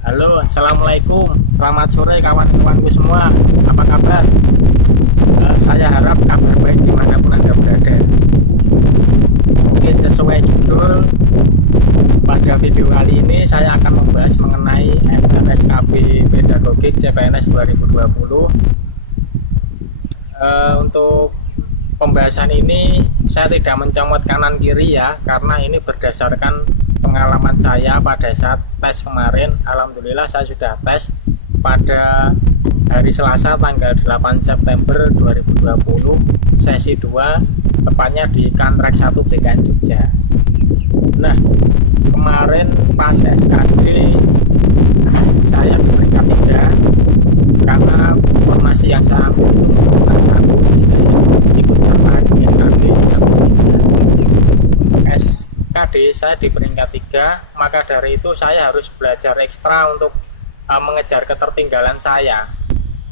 Halo, assalamualaikum. Selamat sore kawan-kawanku semua. Apa kabar? Saya harap kabar baik dimanapun Anda berada. Oke, sesuai judul, pada video kali ini saya akan membahas mengenai MTSKB Pedagogik CPNS 2020. Untuk pembahasan ini saya tidak mencomot kanan kiri ya, karena ini berdasarkan pengalaman saya pada saat tes kemarin. Alhamdulillah saya sudah tes pada hari Selasa tanggal 8 September 2020 sesi 2, tepatnya di Kantrek 1 BKN Jogja. Nah, kemarin pas SKB saya di peringkat 3 karena informasi yang saya ambil itu menunjukkan aku tidak ikut serta di SKB. SKD saya di peringkat 3, maka dari itu saya harus belajar ekstra untuk mengejar ketertinggalan saya.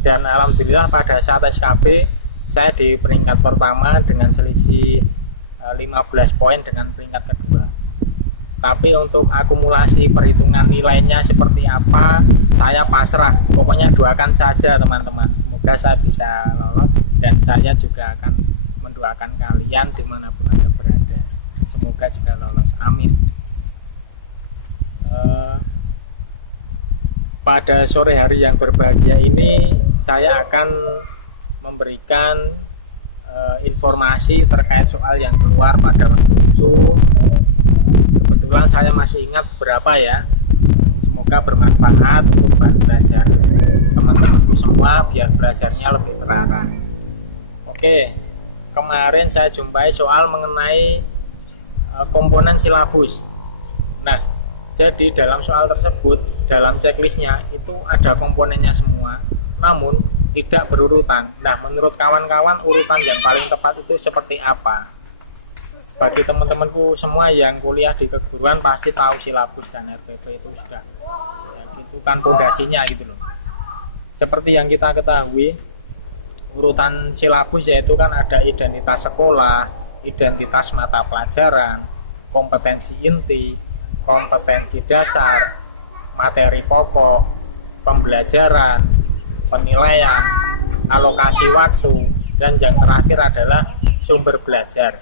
Dan alhamdulillah pada saat SKB saya di peringkat pertama dengan selisih 15 poin dengan peringkat kedua. Tapi untuk akumulasi perhitungan nilainya seperti apa, saya pasrah. Pokoknya doakan saja teman-teman, semoga saya bisa lolos, dan saya juga akan mendoakan kalian dimanapun Anda berada, semoga juga lolos, amin. Pada sore hari yang berbahagia ini saya akan memberikan informasi terkait soal yang keluar pada waktu itu. Kebetulan saya masih ingat berapa ya, semoga bermanfaat untuk bahan belajar teman-temanku semua biar belajarnya lebih terarah. Oke, kemarin saya jumpai soal mengenai komponen silabus. Nah, jadi dalam soal tersebut, dalam checklistnya itu ada komponennya semua, namun tidak berurutan. Nah, menurut kawan-kawan urutan yang paling tepat itu seperti apa? Bagi teman-temanku semua yang kuliah di keguruan pasti tahu silabus dan RPP itu sudah ya, itu kan pondasinya gitu loh. Seperti yang kita ketahui, urutan silabus yaitu kan ada identitas sekolah, identitas mata pelajaran, kompetensi inti, kompetensi dasar, materi pokok, pembelajaran, penilaian, alokasi waktu, dan yang terakhir adalah sumber belajar.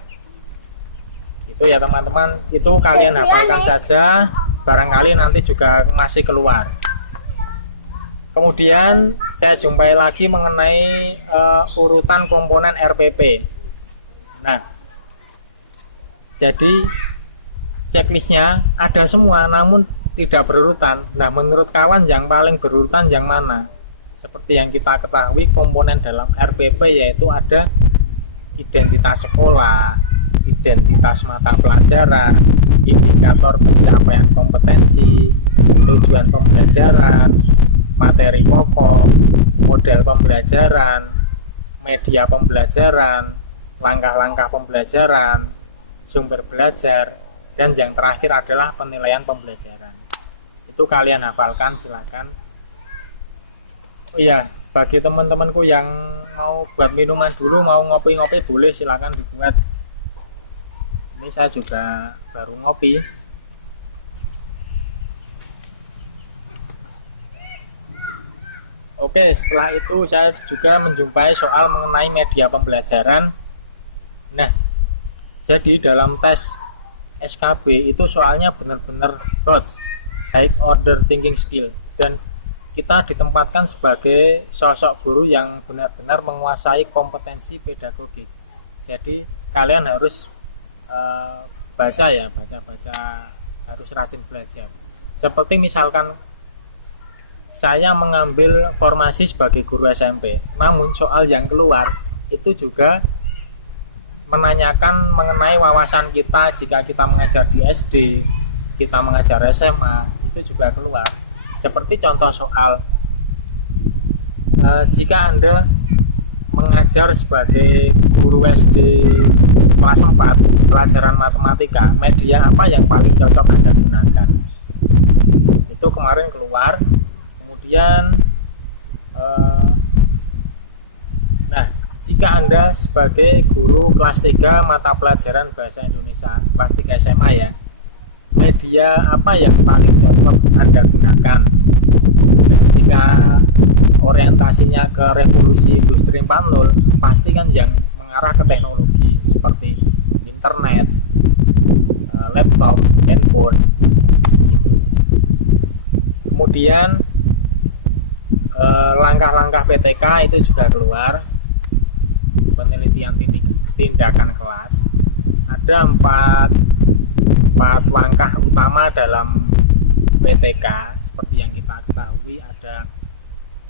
Itu ya teman-teman, itu kalian hafalkan saja, barangkali nanti juga masih keluar. Kemudian saya jumpai lagi mengenai urutan komponen RPP. Nah, jadi checklistnya ada semua namun tidak berurutan. Nah, menurut kawan yang paling berurutan yang mana? Seperti yang kita ketahui, komponen dalam RPP yaitu ada identitas sekolah, identitas mata pelajaran, indikator pencapaian kompetensi, tujuan pembelajaran, materi pokok, model pembelajaran, media pembelajaran, langkah-langkah pembelajaran, sumber belajar, dan yang terakhir adalah penilaian pembelajaran. Itu kalian hafalkan, silakan. Oh iya, bagi teman-temanku yang mau buat minuman dulu, mau ngopi-ngopi boleh, silakan dibuat. Ini saya juga baru ngopi. Oke, setelah itu saya juga menjumpai soal mengenai media pembelajaran. Nah, jadi dalam tes SKB itu soalnya benar-benar HOTS, High Order Thinking Skill, dan kita ditempatkan sebagai sosok guru yang benar-benar menguasai kompetensi pedagogik. Jadi kalian harus baca, harus rajin belajar. Seperti misalkan saya mengambil formasi sebagai guru SMP, namun soal yang keluar itu juga menanyakan mengenai wawasan kita jika kita mengajar di SD, kita mengajar SMA, itu juga keluar. Seperti contoh soal, jika Anda mengajar sebagai guru SD kelas 4 pelajaran matematika, media apa yang paling cocok Anda gunakan? Itu kemarin keluar. Kemudian nah, jika Anda sebagai guru kelas 3 mata pelajaran bahasa Indonesia kelas 3 SMA ya, media apa yang paling cocok Anda gunakan? ke revolusi industri 4.0 pasti kan yang mengarah ke teknologi seperti internet, laptop, handphone gitu. Kemudian langkah-langkah PTK itu juga keluar, penelitian tindakan kelas. Ada empat langkah utama dalam PTK seperti yang kita ketahui, ada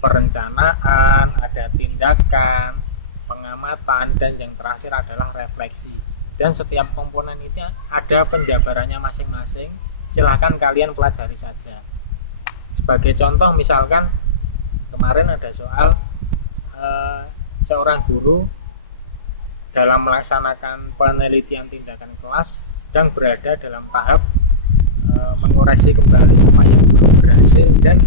perencanaan, ada tindakan, pengamatan, dan yang terakhir adalah refleksi. Dan setiap komponen itu ada penjabarannya masing-masing, silahkan kalian pelajari saja. Sebagai contoh misalkan kemarin ada soal seorang guru dalam melaksanakan penelitian tindakan kelas sedang berada dalam tahap mengoreksi kembali apa yang belum berhasil dan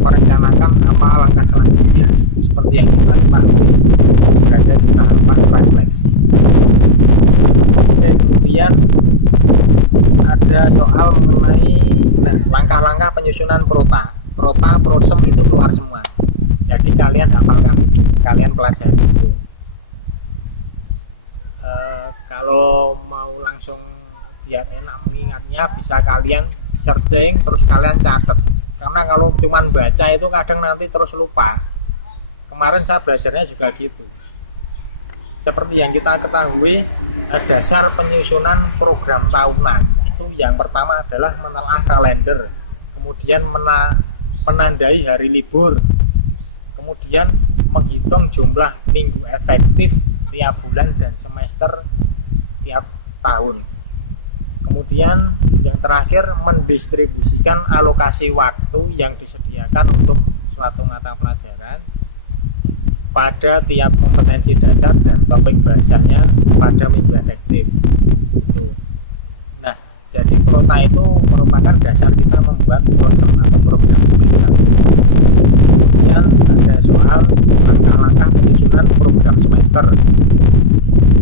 merencanakan apa langkah selanjutnya, seperti yang kita ketahui berada di tahapan refleksi. Dan kemudian ada soal mengenai langkah-langkah penyusunan prota, prosem itu keluar semua. Jadi kalian hafalkan, kalian pelajari itu. Kalau mau langsung biar enak mengingatnya, bisa kalian searching terus kalian catat, karena kalau cuman baca itu kadang nanti terus lupa. Kemarin saya belajarnya juga gitu. Seperti yang kita ketahui, dasar penyusunan program tahunan itu yang pertama adalah menelaah kalender, kemudian menandai hari libur, kemudian menghitung jumlah minggu efektif tiap bulan dan semester tiap tahun. Kemudian yang terakhir mendistribusikan alokasi waktu yang disediakan untuk suatu mata pelajaran pada tiap kompetensi dasar dan topik bahasanya pada minggu efektif. Nah, jadi prota itu merupakan dasar kita membuat prosem atau program semester. Kemudian ada soal langkah-langkah penyusunan program semester.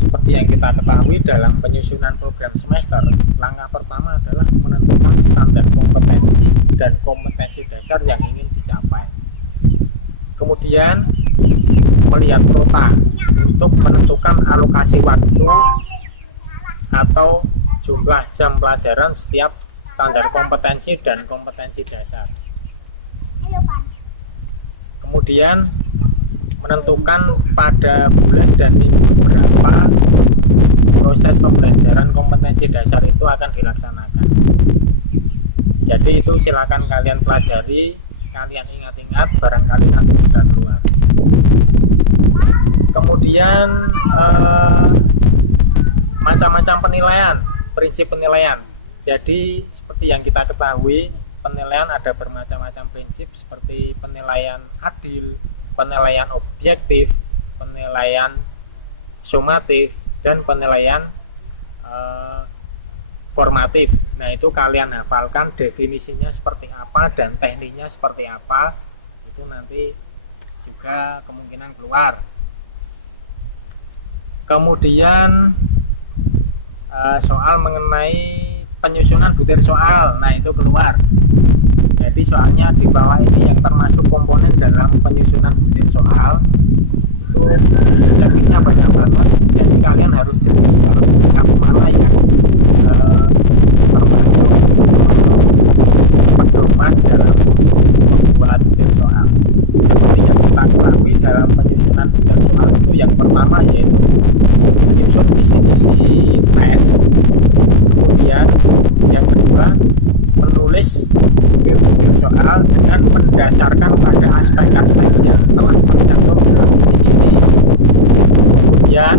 Seperti yang kita ketahui dalam penyusunan program semester, langkah pertama adalah menentukan standar kompetensi dan kompetensi dasar yang ingin dicapai. Kemudian melihat prota untuk menentukan alokasi waktu atau jumlah jam pelajaran setiap standar kompetensi dan kompetensi dasar. Kemudian menentukan pada bulan dan minggu berapa proses pembelajaran kompetensi dasar itu akan dilaksanakan. Jadi itu silakan kalian pelajari, kalian ingat-ingat, barangkali nanti sudah keluar. Kemudian macam-macam penilaian, prinsip penilaian. Jadi seperti yang kita ketahui, penilaian ada bermacam-macam prinsip seperti penilaian adil, penilaian objektif, penilaian sumatif, dan penilaian formatif. Nah, itu kalian hafalkan definisinya seperti apa dan tekniknya seperti apa, itu nanti juga kemungkinan keluar. Kemudian soal mengenai penyusunan butir soal, nah itu keluar. Jadi soalnya di bawah ini yang termasuk komponen dalam penyusunan butir soal itu tekniknya banyak banget. Jadi kalian harus ingat mana yang termasuk pedoman dalam membuat butir soal. Seperti yang kita ketahui dalam penyusunan butir soal itu yang pertama yaitu menyusun isi-isi tes. Kemudian yang kedua menulis butir soal dengan mendasarkan pada aspek-aspek yang telah tercantum dalam isi-isi. Kemudian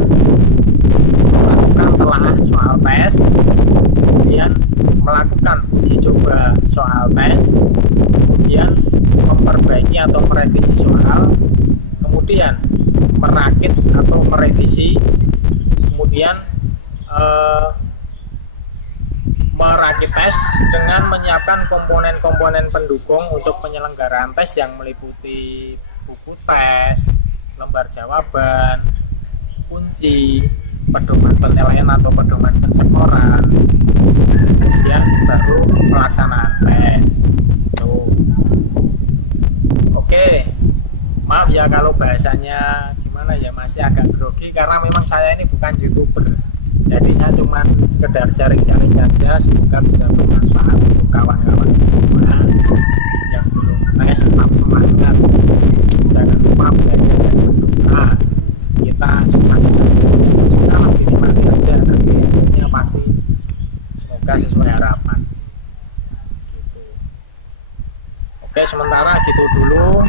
melakukan telaah soal tes, kemudian melakukan uji coba soal tes, kemudian memperbaiki atau merevisi soal, kemudian merakit atau merevisi, kemudian merakit tes dengan menyiapkan komponen-komponen pendukung untuk penyelenggaraan tes yang meliputi buku tes, lembar jawaban, kunci, pedoman penilaian atau pedoman pencekoran, kemudian baru pelaksanaan tes. Oke, maaf bahasanya gimana ya, masih agak grogi karena memang saya ini bukan YouTuber. Jadi saya cuma sekedar sharing-sharing saja, semoga bisa bermanfaat untuk kawan-kawan semua yang belum tes. Tetap semangat, jangan lupa belajar dan berdoa. Kita susah lebih nikmati aja, nanti hasilnya pasti semoga sesuai harapan gitu. Oke, sementara gitu dulu.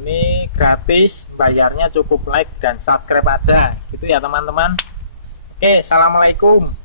Ini gratis, bayarnya cukup like dan subscribe aja gitu ya teman-teman. Oke, assalamualaikum.